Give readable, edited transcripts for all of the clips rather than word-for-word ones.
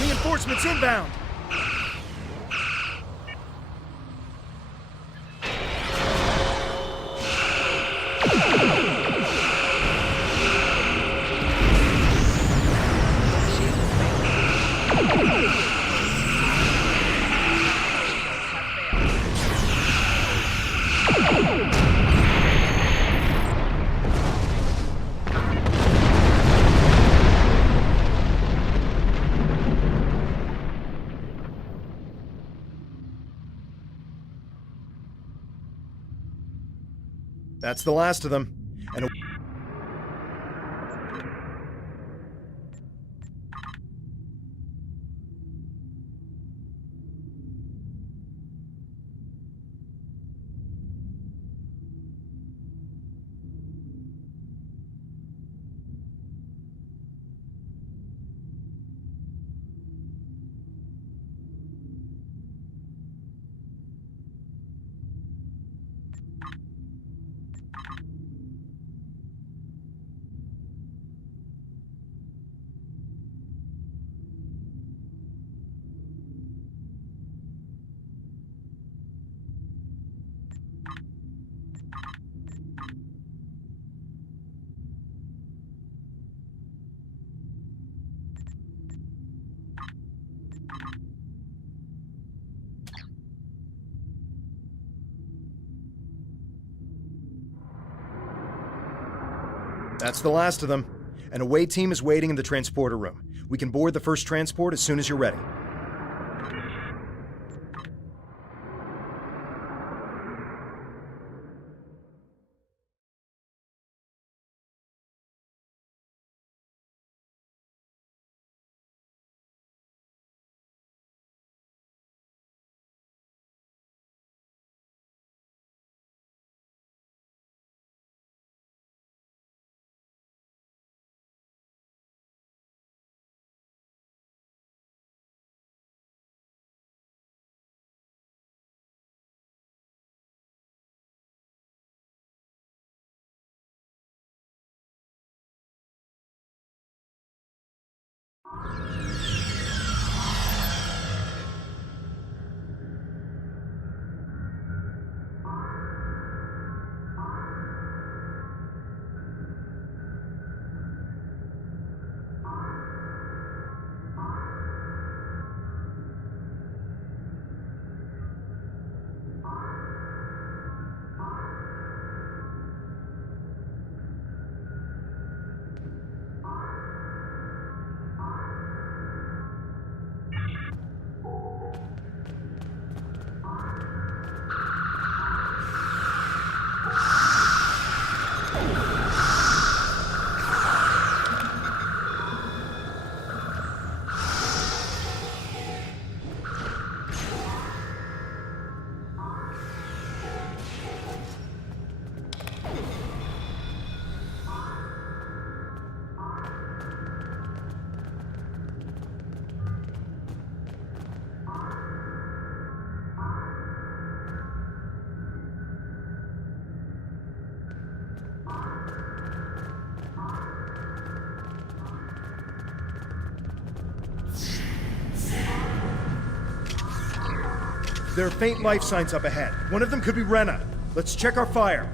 Reinforcements inbound! That's the last of them. And that's the last of them. An away team is waiting in the transporter room. We can board the first transport as soon as you're ready. There are faint life signs up ahead. One of them could be Rena. Let's check our fire.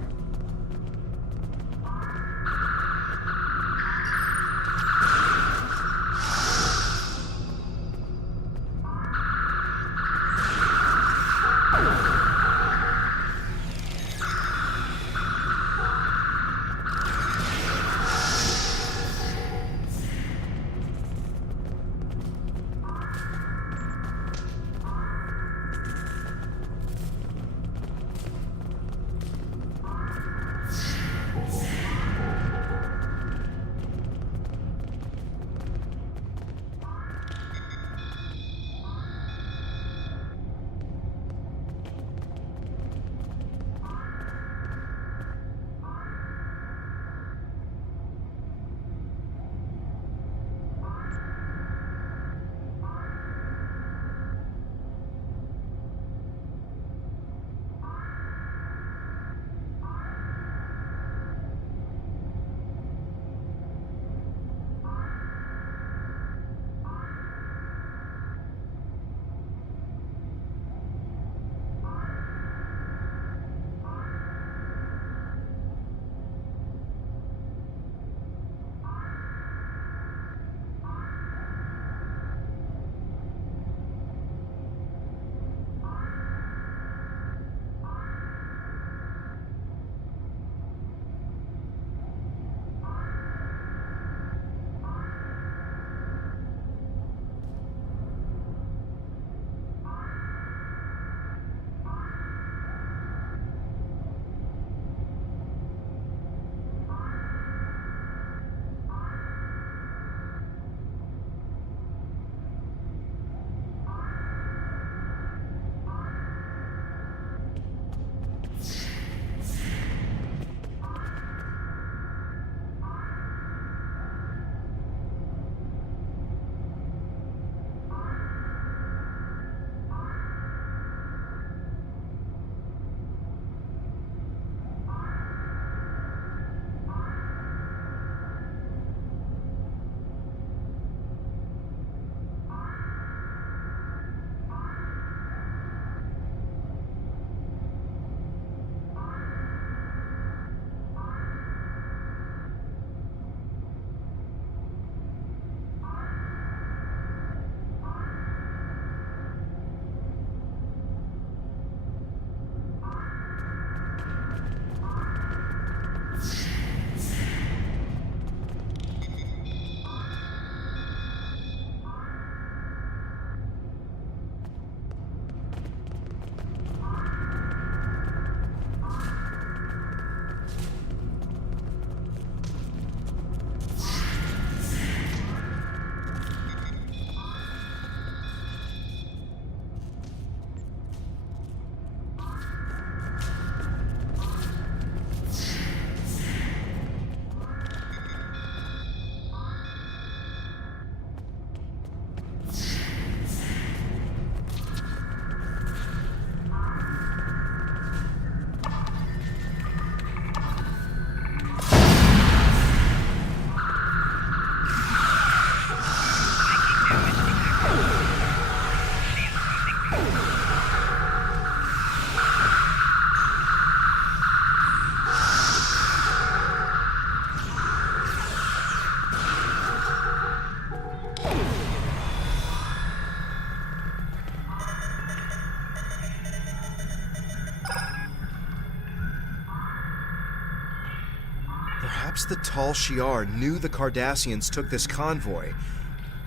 Perhaps the Tal Shiar knew the Cardassians took this convoy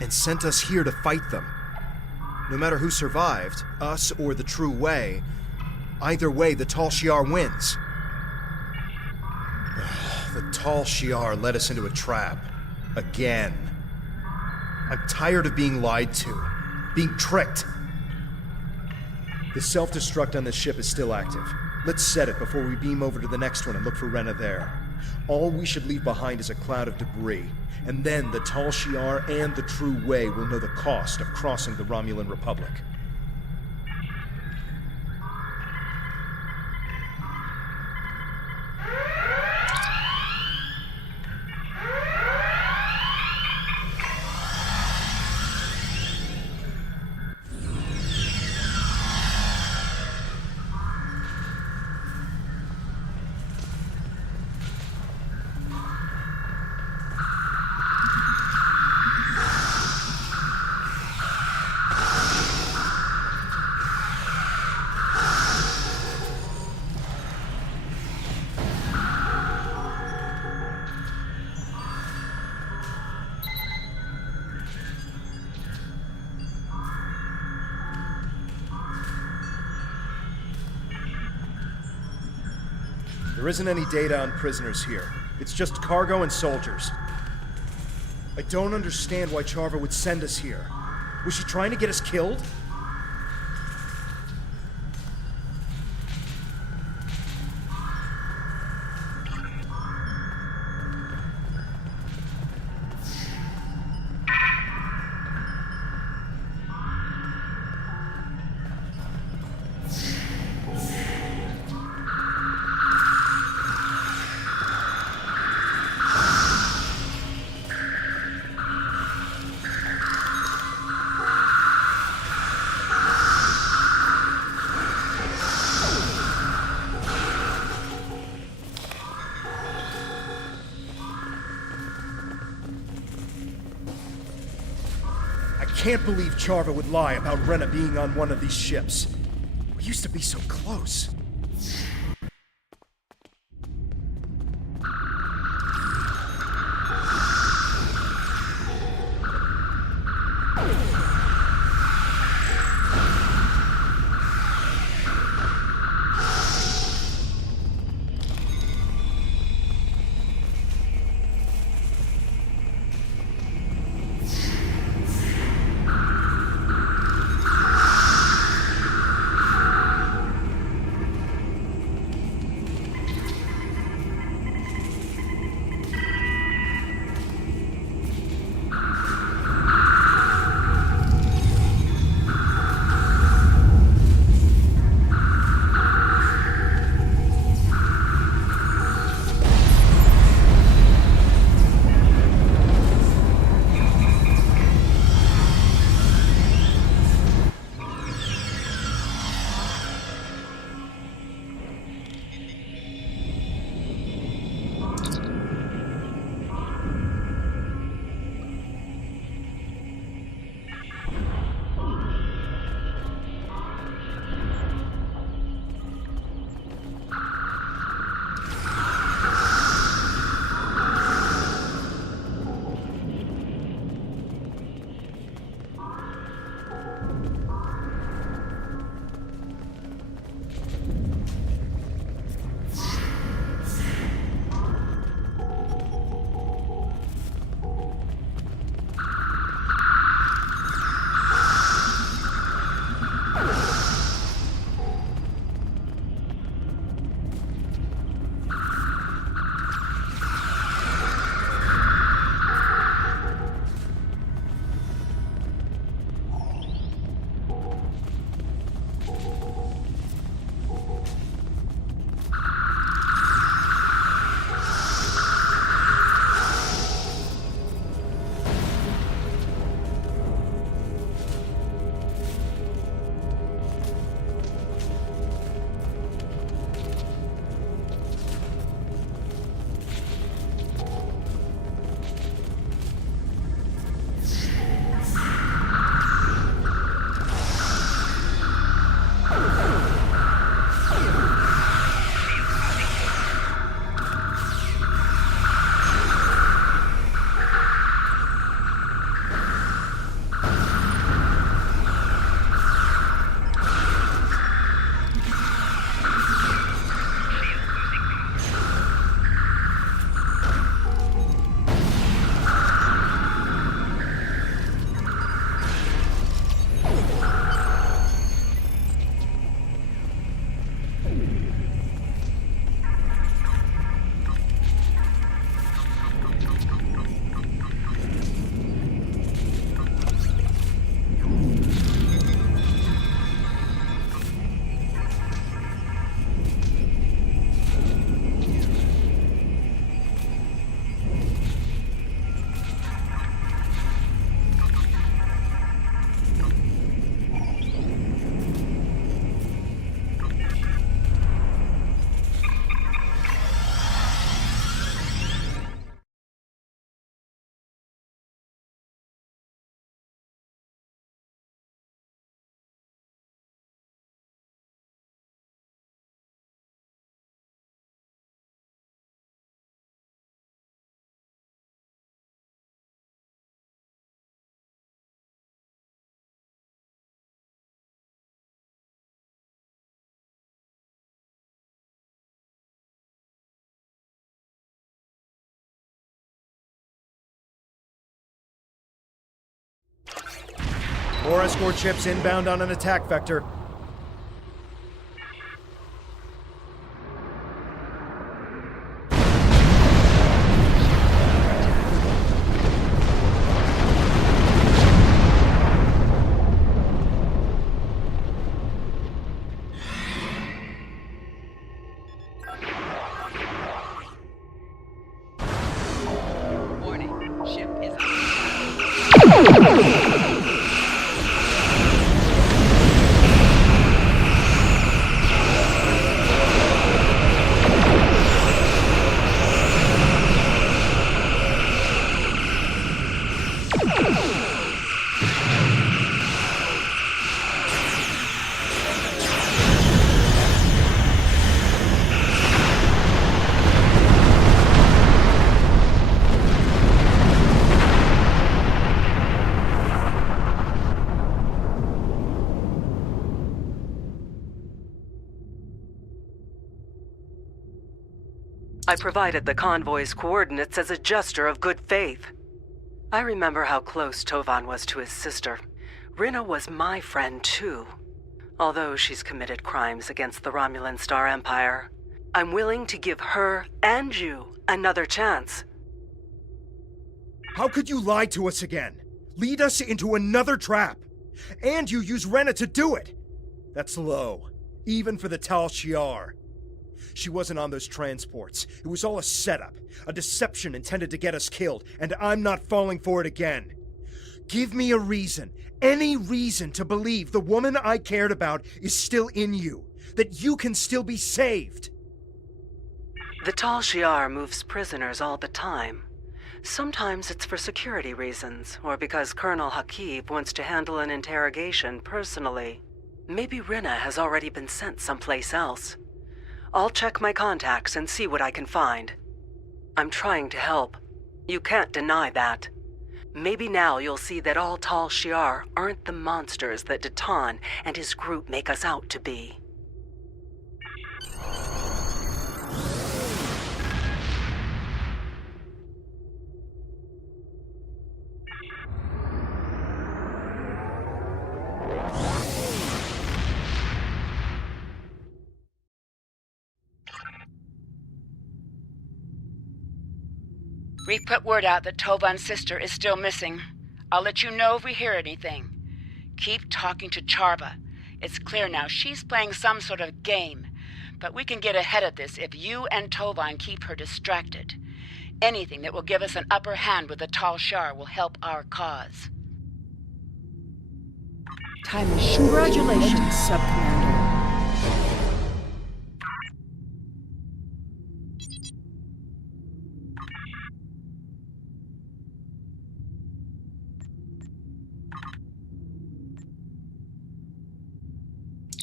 and sent us here to fight them. No matter who survived, us or the True Way, either way, the Tal Shiar wins. The Tal Shiar led us into a trap. Again. I'm tired of being lied to, being tricked. The self-destruct on this ship is still active. Let's set it before we beam over to the next one and look for Rena there. All we should leave behind is a cloud of debris, and then the Tal Shiar and the True Way will know the cost of crossing the Romulan Republic. There isn't any data on prisoners here. It's just cargo and soldiers. I don't understand why Charva would send us here. Was she trying to get us killed? I can't believe Charva would lie about Rena being on one of these ships. We used to be so close. More escort ships inbound on an attack vector. Warning, ship is I provided the convoy's coordinates as a gesture of good faith. I remember how close Tovan was to his sister. Rinna was my friend too. Although she's committed crimes against the Romulan Star Empire, I'm willing to give her and you another chance. How could you lie to us again? Lead us into another trap? And you use Rena to do it! That's low, even for the Tal Shiar. She wasn't on those transports. It was all a setup, a deception intended to get us killed, and I'm not falling for it again. Give me a reason, any reason to believe the woman I cared about is still in you, that you can still be saved. The Tal Shiar moves prisoners all the time. Sometimes it's for security reasons, or because Colonel Hakib wants to handle an interrogation personally. Maybe Rinna has already been sent someplace else. I'll check my contacts and see what I can find. I'm trying to help. You can't deny that. Maybe now you'll see that all Tal Shiar aren't the monsters that Datan and his group make us out to be. We've put word out that Tovan's sister is still missing. I'll let you know if we hear anything. Keep talking to Charba. It's clear now she's playing some sort of game. But we can get ahead of this if you and Tovan keep her distracted. Anything that will give us an upper hand with the Tal Shiar will help our cause. Time is short. Congratulations, Sub-Commander.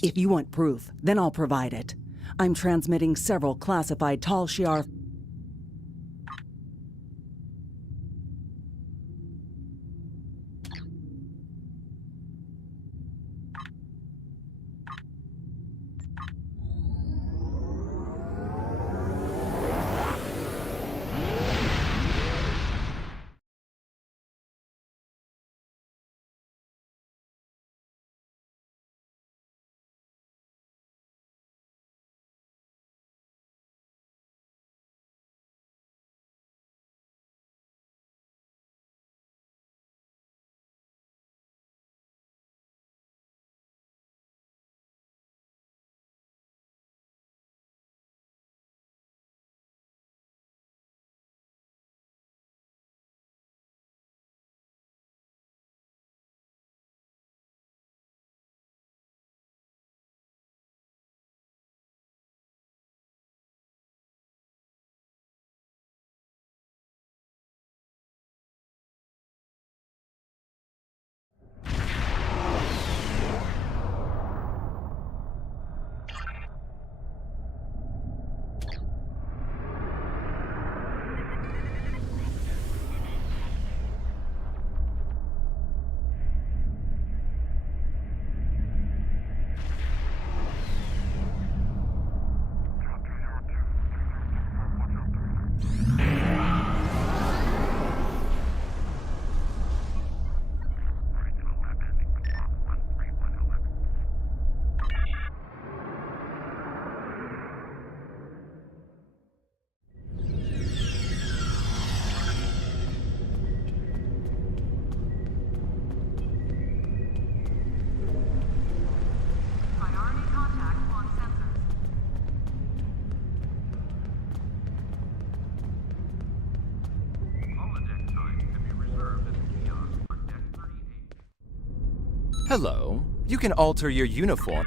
If you want proof, then I'll provide it. I'm transmitting several classified Tal Shiar Hello. You can alter your uniform.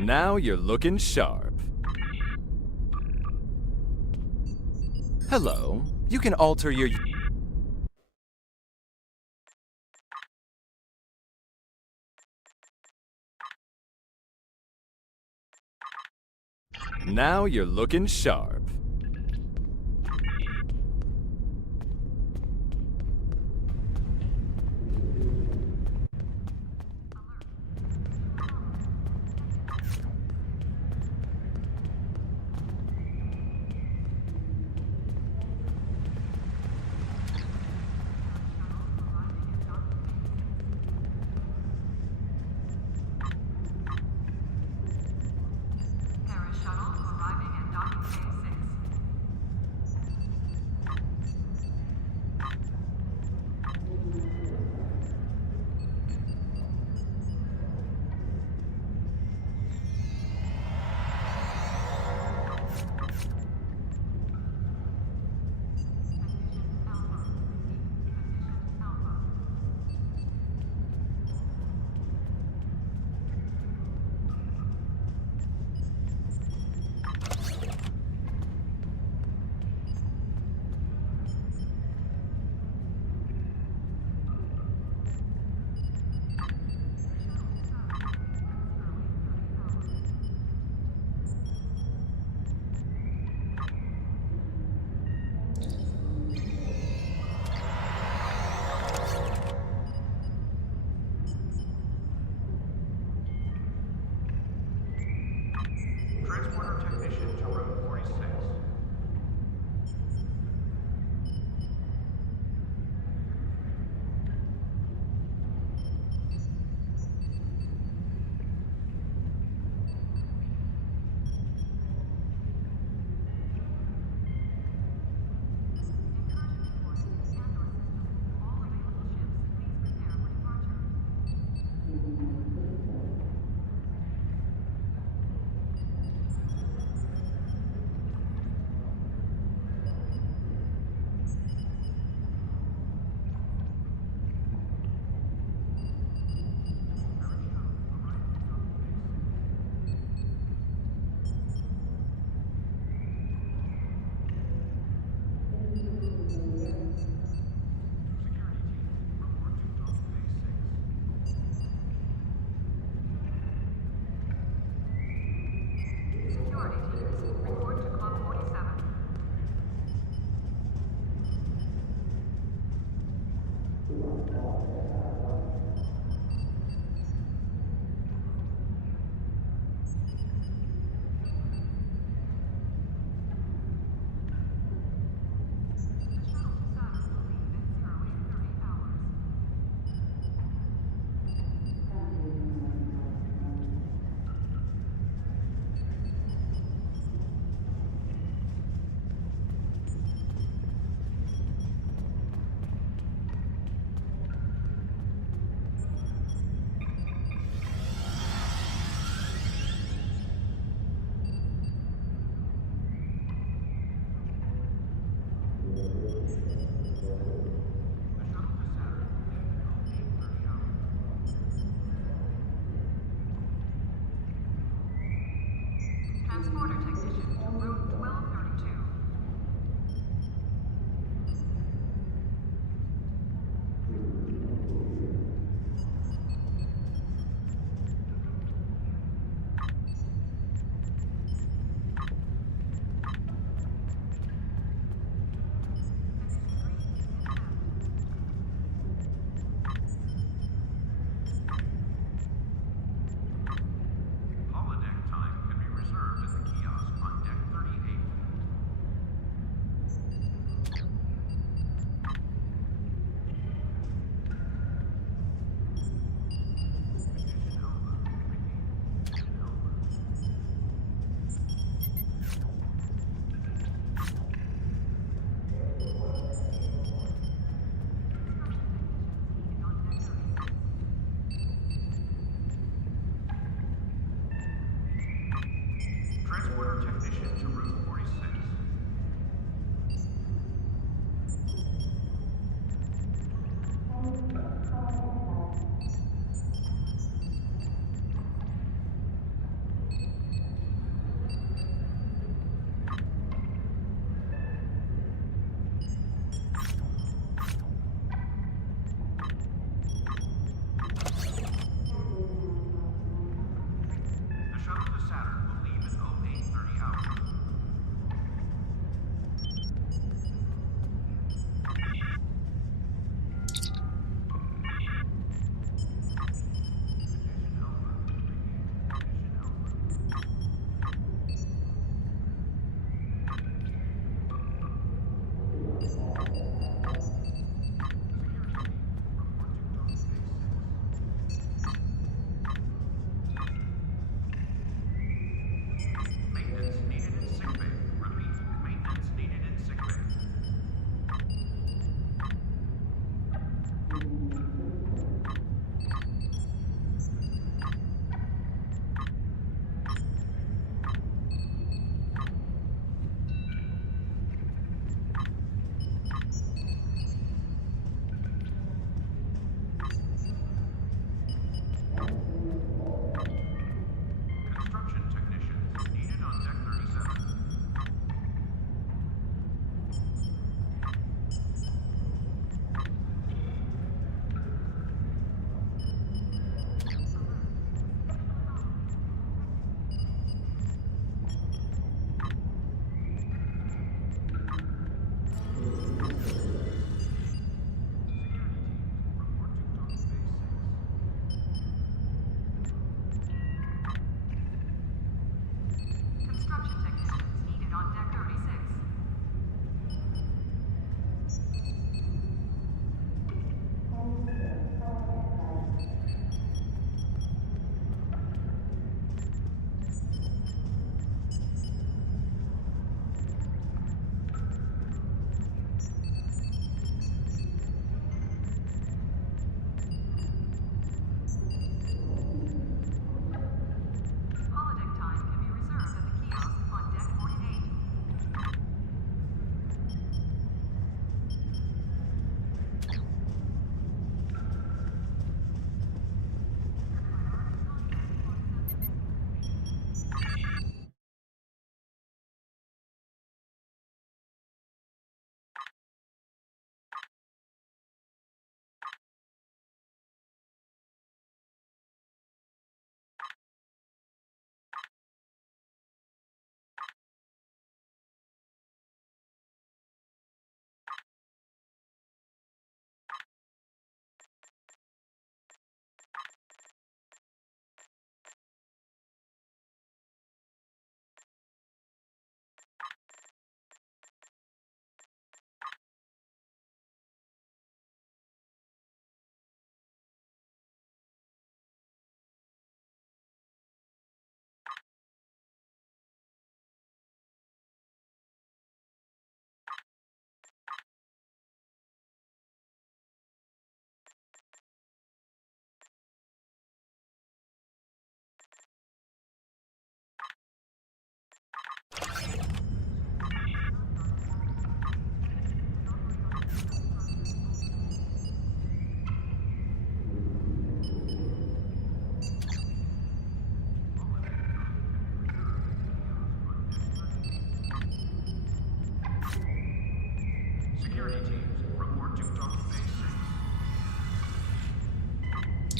Now you're looking sharp. Hello. You can alter your... Now you're looking sharp.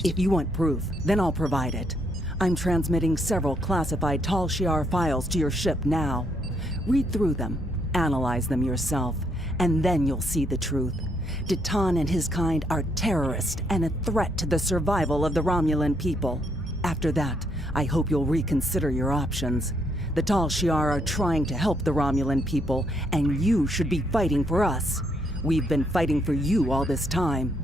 If you want proof, then I'll provide it. I'm transmitting several classified Tal Shiar files to your ship now. Read through them, analyze them yourself, and then you'll see the truth. Deton and his kind are terrorists and a threat to the survival of the Romulan people. After that, I hope you'll reconsider your options. The Tal Shiar are trying to help the Romulan people, and you should be fighting for us. We've been fighting for you all this time.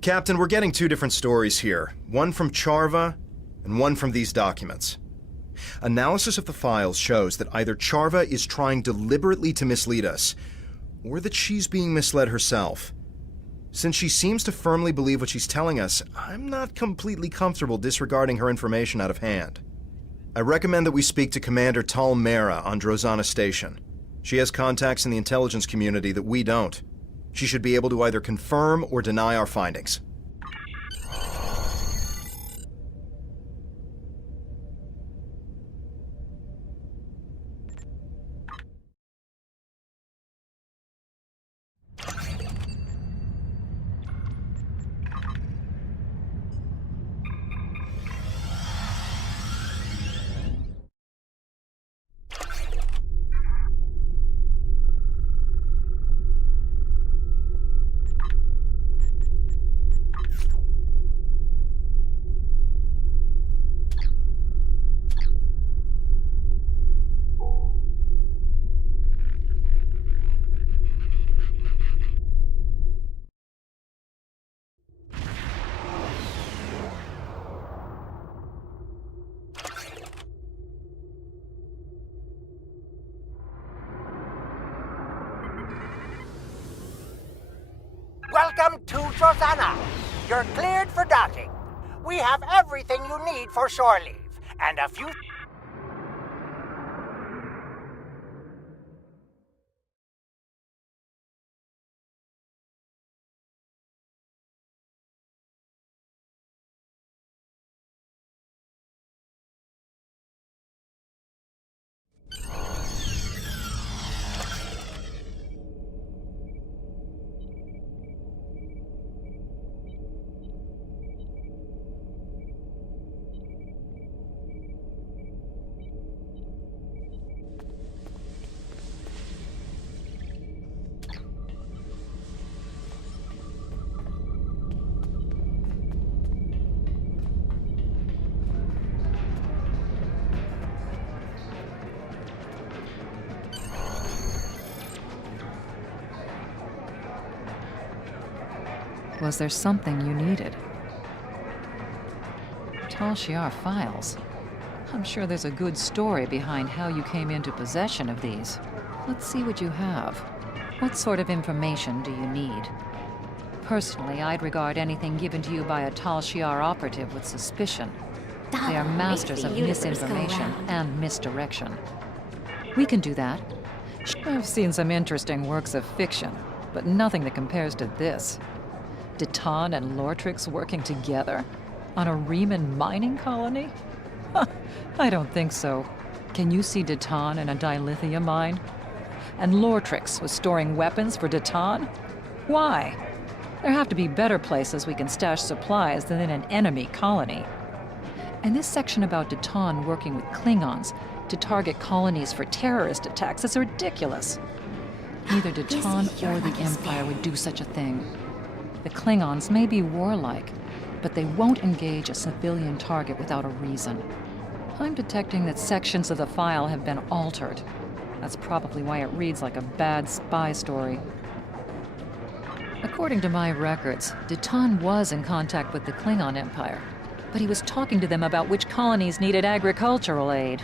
Captain, we're getting two different stories here. One from Charva, and one from these documents. Analysis of the files shows that either Charva is trying deliberately to mislead us, or that she's being misled herself. Since she seems to firmly believe what she's telling us, I'm not completely comfortable disregarding her information out of hand. I recommend that we speak to Commander Tal Mera on Drozana Station. She has contacts in the intelligence community that we don't. She should be able to either confirm or deny our findings. Welcome to Drozana. You're cleared for docking. We have everything you need for shore leave, and a few... Was there something you needed? Tal Shiar files. I'm sure there's a good story behind how you came into possession of these. Let's see what you have. What sort of information do you need? Personally, I'd regard anything given to you by a Tal Shiar operative with suspicion. They are masters of misinformation and misdirection. We can do that. I've seen some interesting works of fiction, but nothing that compares to this. Deton and Lortrix working together? On a Riemann mining colony? I don't think so. Can you see Deton in a dilithium mine? And Lortrix was storing weapons for Deton? Why? There have to be better places we can stash supplies than in an enemy colony. And this section about Deton working with Klingons to target colonies for terrorist attacks is ridiculous. Neither Deton or the Empire would do such a thing. The Klingons may be warlike, but they won't engage a civilian target without a reason. I'm detecting that sections of the file have been altered. That's probably why it reads like a bad spy story. According to my records, Deton was in contact with the Klingon Empire, but he was talking to them about which colonies needed agricultural aid.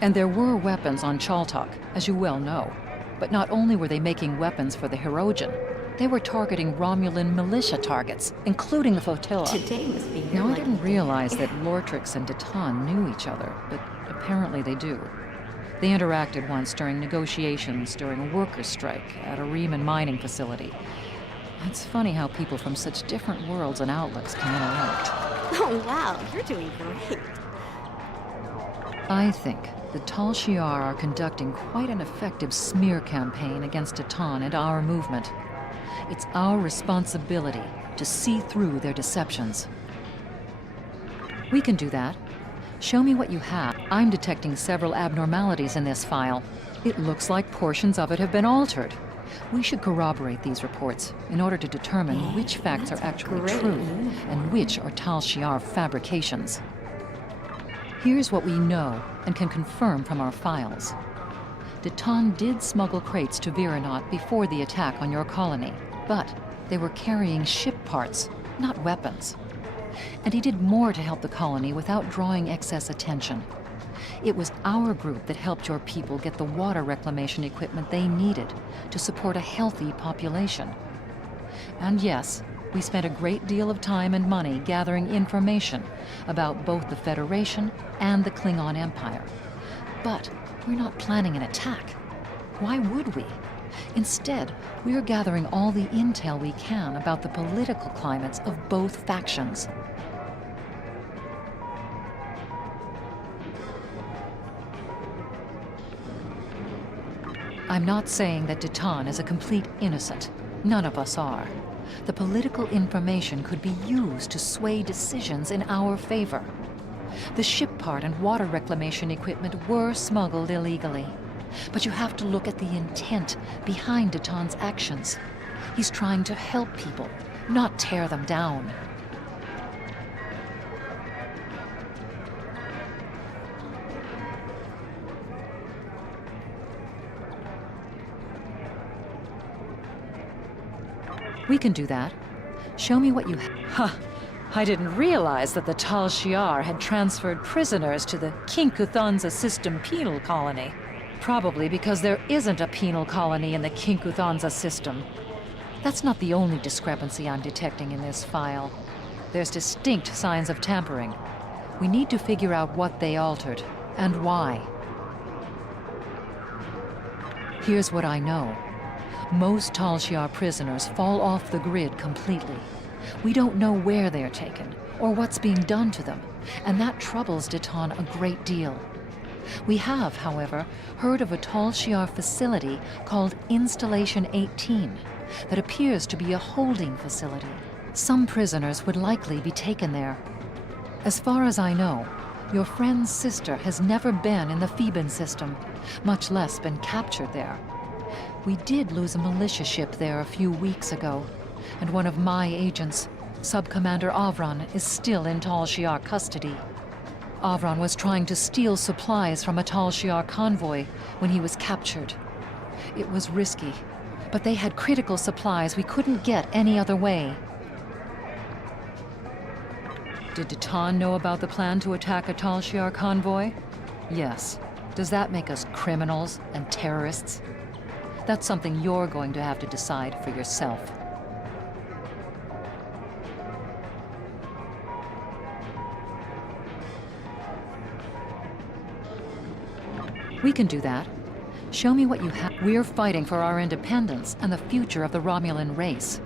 And there were weapons on Chaltok, as you well know. But not only were they making weapons for the Hirogen, they were targeting Romulan militia targets, including the flotilla. Today must be Now, I didn't realize that Lortrix and Deton knew each other, but apparently they do. They interacted once during negotiations during a workers' strike at a Riemann mining facility. It's funny how people from such different worlds and outlooks can interact. Oh, wow, you're doing great. I think the Tal Shiar are conducting quite an effective smear campaign against Deton and our movement. It's our responsibility to see through their deceptions. We can do that. Show me what you have. I'm detecting several abnormalities in this file. It looks like portions of it have been altered. We should corroborate these reports in order to determine which facts are actually true and which are Tal Shiar fabrications. Here's what we know and can confirm from our files. Deton did smuggle crates to Viranot before the attack on your colony, but they were carrying ship parts, not weapons. And he did more to help the colony without drawing excess attention. It was our group that helped your people get the water reclamation equipment they needed to support a healthy population. And yes, we spent a great deal of time and money gathering information about both the Federation and the Klingon Empire. But we're not planning an attack. Why would we? Instead, we are gathering all the intel we can about the political climates of both factions. I'm not saying that Deton is a complete innocent. None of us are. The political information could be used to sway decisions in our favor. The ship part and water reclamation equipment were smuggled illegally. But you have to look at the intent behind Deton's actions. He's trying to help people, not tear them down. We can do that. Show me what you have. Huh. I didn't realize that the Tal Shiar had transferred prisoners to the Kinkuthanza system penal colony. Probably because there isn't a penal colony in the Kinkuthanza system. That's not the only discrepancy I'm detecting in this file. There's distinct signs of tampering. We need to figure out what they altered, and why. Here's what I know. Most Tal Shiar prisoners fall off the grid completely. We don't know where they're taken, or what's being done to them, and that troubles Deton a great deal. We have, however, heard of a Tal Shiar facility called Installation 18 that appears to be a holding facility. Some prisoners would likely be taken there. As far as I know, your friend's sister has never been in the Theban system, much less been captured there. We did lose a militia ship there a few weeks ago, and one of my agents, Sub-Commander Avron, is still in Tal Shiar custody. Avron was trying to steal supplies from a Tal Shiar convoy when he was captured. It was risky, but they had critical supplies we couldn't get any other way. Did Deton know about the plan to attack a Tal Shiar convoy? Yes. Does that make us criminals and terrorists? That's something you're going to have to decide for yourself. We can do that. Show me what you have. We're fighting for our independence and the future of the Romulan race.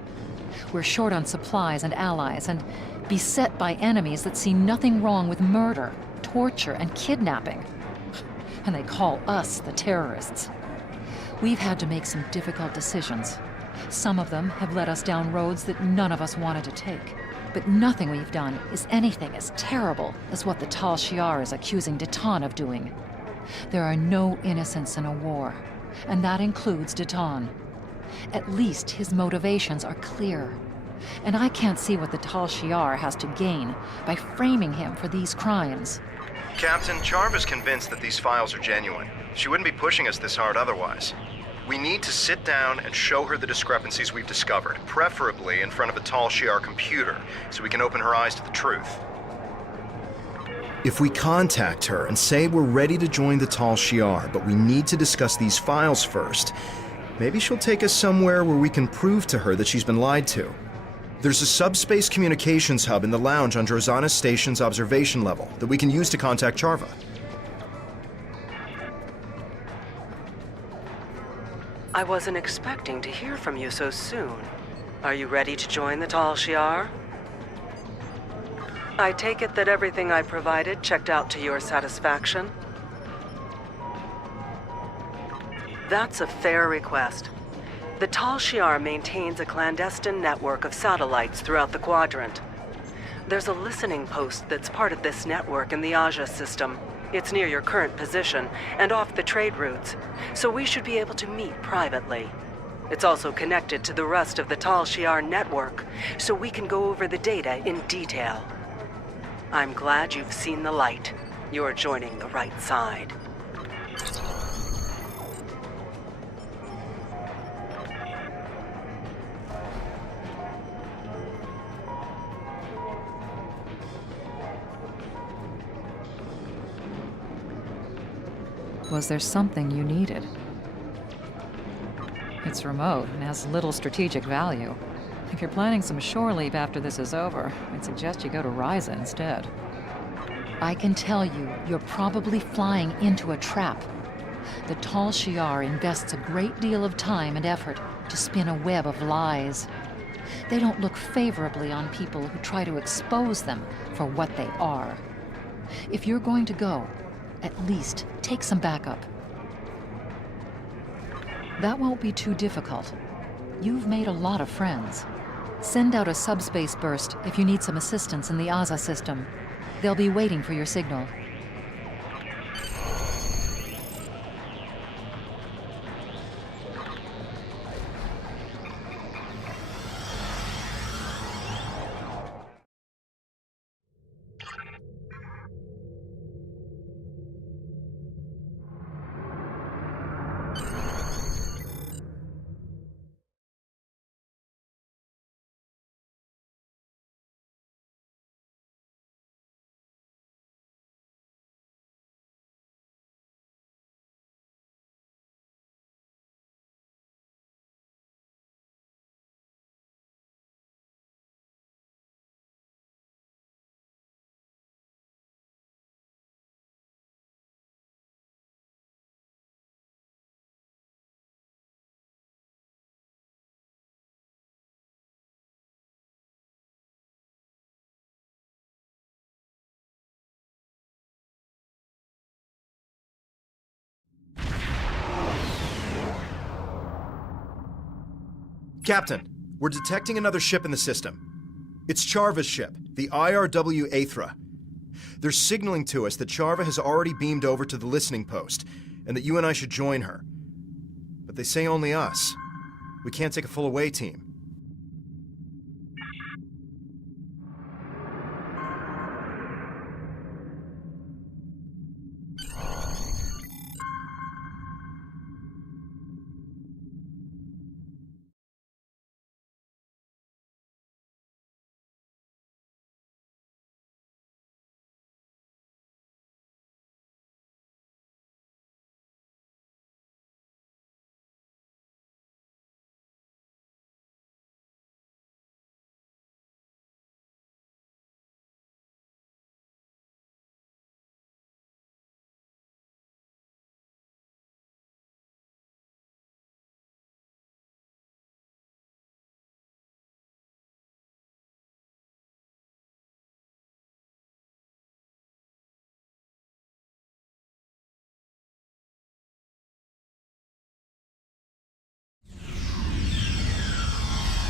We're short on supplies and allies and beset by enemies that see nothing wrong with murder, torture, and kidnapping. And they call us the terrorists. We've had to make some difficult decisions. Some of them have led us down roads that none of us wanted to take. But nothing we've done is anything as terrible as what the Tal Shiar is accusing Deton of doing. There are no innocents in a war, and that includes Deton. At least his motivations are clear. And I can't see what the Tal Shiar has to gain by framing him for these crimes. Captain, Charva's convinced that these files are genuine. She wouldn't be pushing us this hard otherwise. We need to sit down and show her the discrepancies we've discovered, preferably in front of a Tal Shiar computer, so we can open her eyes to the truth. If we contact her and say we're ready to join the Tal Shiar, but we need to discuss these files first, maybe she'll take us somewhere where we can prove to her that she's been lied to. There's a subspace communications hub in the lounge on Drozana Station's observation level that we can use to contact Charva. I wasn't expecting to hear from you so soon. Are you ready to join the Tal Shiar? I take it that everything I provided checked out to your satisfaction? That's a fair request. The Tal Shiar maintains a clandestine network of satellites throughout the quadrant. There's a listening post that's part of this network in the Aja system. It's near your current position and off the trade routes, so we should be able to meet privately. It's also connected to the rest of the Tal Shiar network, so we can go over the data in detail. I'm glad you've seen the light. You're joining the right side. Was there something you needed? It's remote and has little strategic value. If you're planning some shore leave after this is over, I'd suggest you go to Ryza instead. I can tell you, you're probably flying into a trap. The Tal Shiar invests a great deal of time and effort to spin a web of lies. They don't look favorably on people who try to expose them for what they are. If you're going to go, at least take some backup. That won't be too difficult. You've made a lot of friends. Send out a subspace burst if you need some assistance in the Aza system. They'll be waiting for your signal. Captain, we're detecting another ship in the system. It's Charva's ship, the IRW Aethra. They're signaling to us that Charva has already beamed over to the listening post, and that you and I should join her. But they say only us. We can't take a full away team.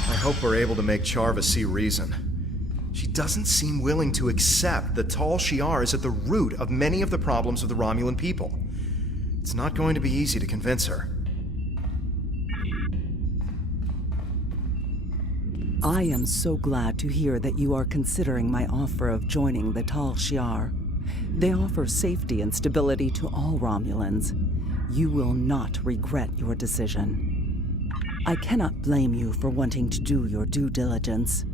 I hope we're able to make Charva see reason. She doesn't seem willing to accept that Tal Shiar is at the root of many of the problems of the Romulan people. It's not going to be easy to convince her. I am so glad to hear that you are considering my offer of joining the Tal Shiar. They offer safety and stability to all Romulans. You will not regret your decision. I cannot blame you for wanting to do your due diligence.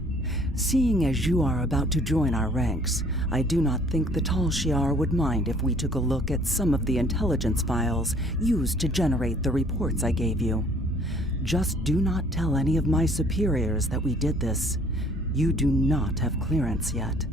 Seeing as you are about to join our ranks, I do not think the Tal Shiar would mind if we took a look at some of the intelligence files used to generate the reports I gave you. Just do not tell any of my superiors that we did this. You do not have clearance yet.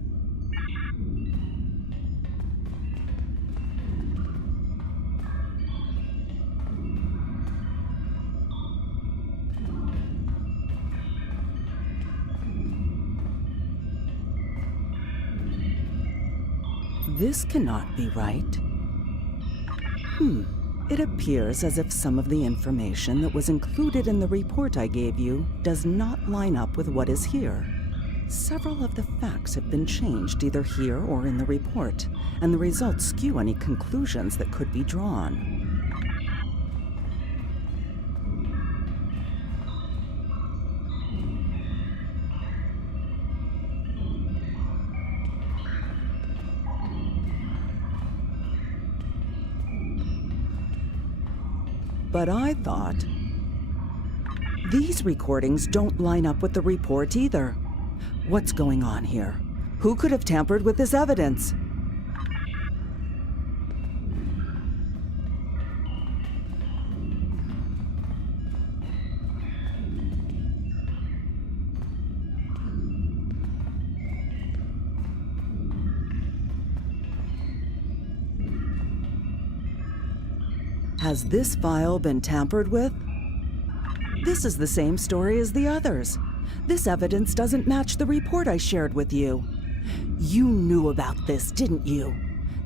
This cannot be right. It appears as if some of the information that was included in the report I gave you does not line up with what is here. Several of the facts have been changed either here or in the report, and the results skew any conclusions that could be drawn. But I thought... These recordings don't line up with the report either. What's going on here? Who could have tampered with this evidence? Has this file been tampered with? This is the same story as the others. This evidence doesn't match the report I shared with you. You knew about this, didn't you?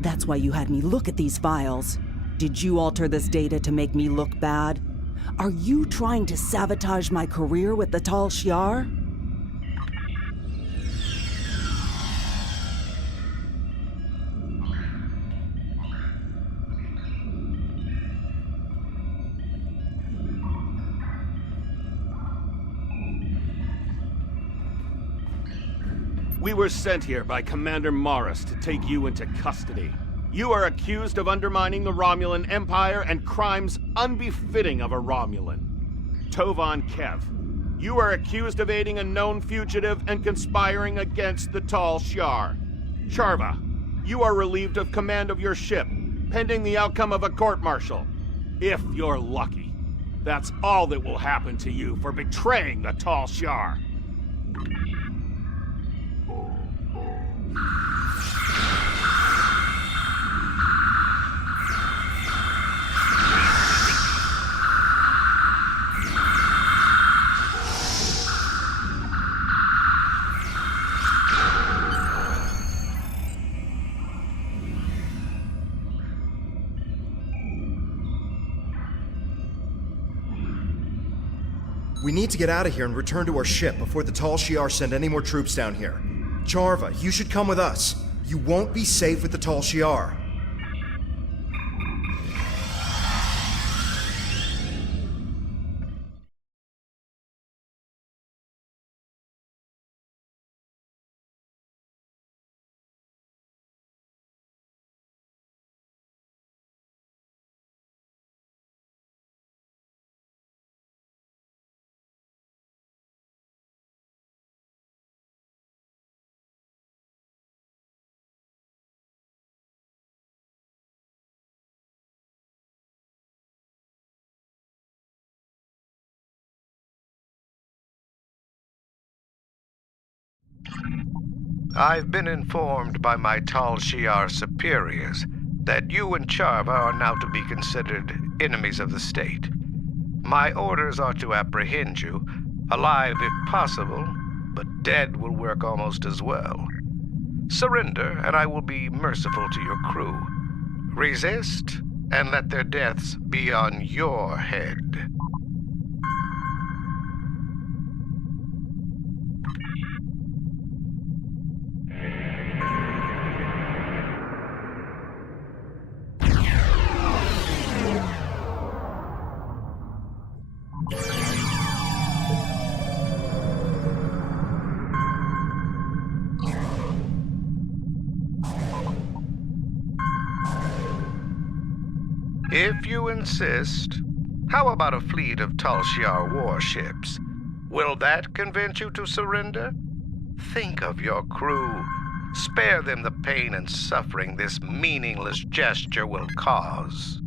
That's why you had me look at these files. Did you alter this data to make me look bad? Are you trying to sabotage my career with the Tal Shiar? We were sent here by Commander Morris to take you into custody. You are accused of undermining the Romulan Empire and crimes unbefitting of a Romulan. Tovan Kev, you are accused of aiding a known fugitive and conspiring against the Tal Shiar. Charva, you are relieved of command of your ship, pending the outcome of a court-martial. If you're lucky. That's all that will happen to you for betraying the Tal Shiar. We need to get out of here and return to our ship before the Tal Shiar send any more troops down here. Charva, you should come with us. You won't be safe with the Tal Shiar. I've been informed by my Tal Shiar superiors that you and Charva are now to be considered enemies of the state. My orders are to apprehend you, alive if possible, but dead will work almost as well. Surrender, and I will be merciful to your crew. Resist, and let their deaths be on your head. If you insist, how about a fleet of Tal Shiar warships? Will that convince you to surrender? Think of your crew. Spare them the pain and suffering this meaningless gesture will cause.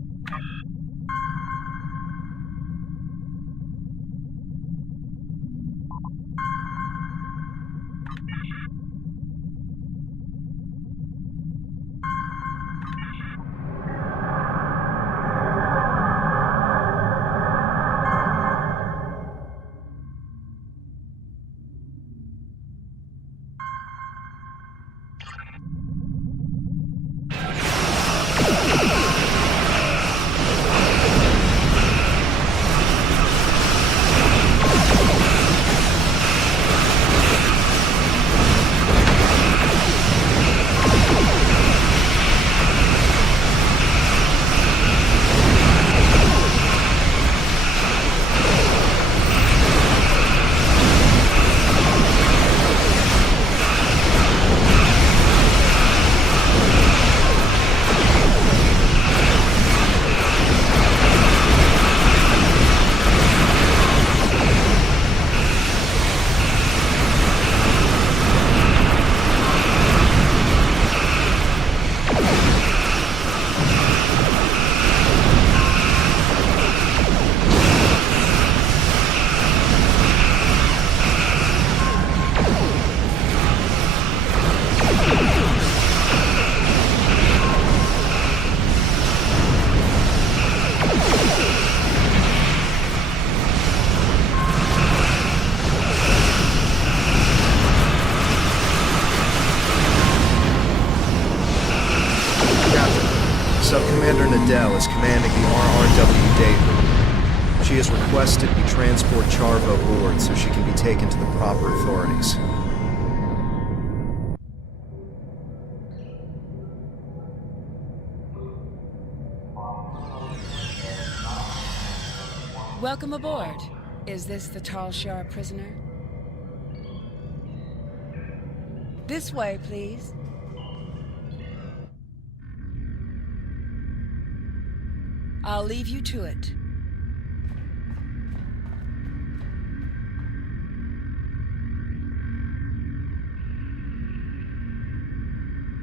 Sub-Commander Nadell is commanding the RRW Day Room. She has requested we transport Charva aboard so she can be taken to the proper authorities. Welcome aboard. Is this the Tal Shiar prisoner? This way, please. I'll leave you to it.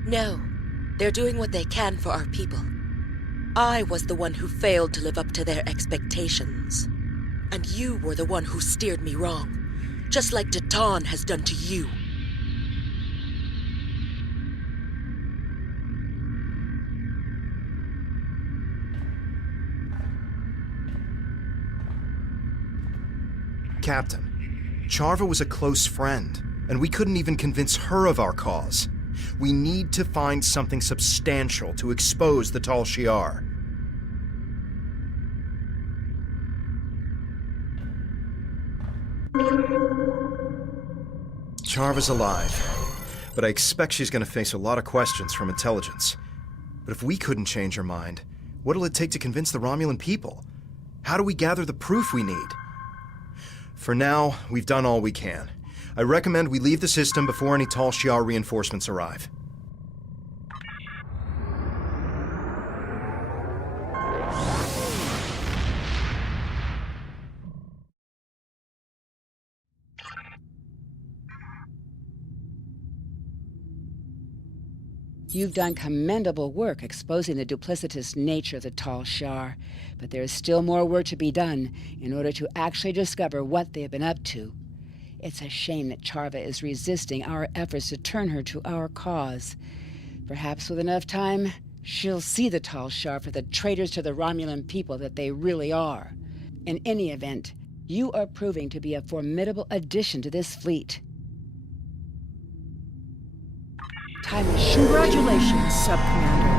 No. They're doing what they can for our people. I was the one who failed to live up to their expectations. And you were the one who steered me wrong, just like Toon has done to you. Captain, Charva was a close friend, and we couldn't even convince her of our cause. We need to find something substantial to expose the Tal Shiar. Charva's alive, but I expect she's going to face a lot of questions from intelligence. But if we couldn't change her mind, what'll it take to convince the Romulan people? How do we gather the proof we need? For now, we've done all we can. I recommend we leave the system before any Tal Shiar reinforcements arrive. You've done commendable work exposing the duplicitous nature of the Tal Shiar, but there is still more work to be done in order to actually discover what they have been up to. It's a shame that Charva is resisting our efforts to turn her to our cause. Perhaps with enough time, she'll see the Tal Shiar for the traitors to the Romulan people that they really are. In any event, you are proving to be a formidable addition to this fleet. Time is short. Congratulations, Sub-Commander.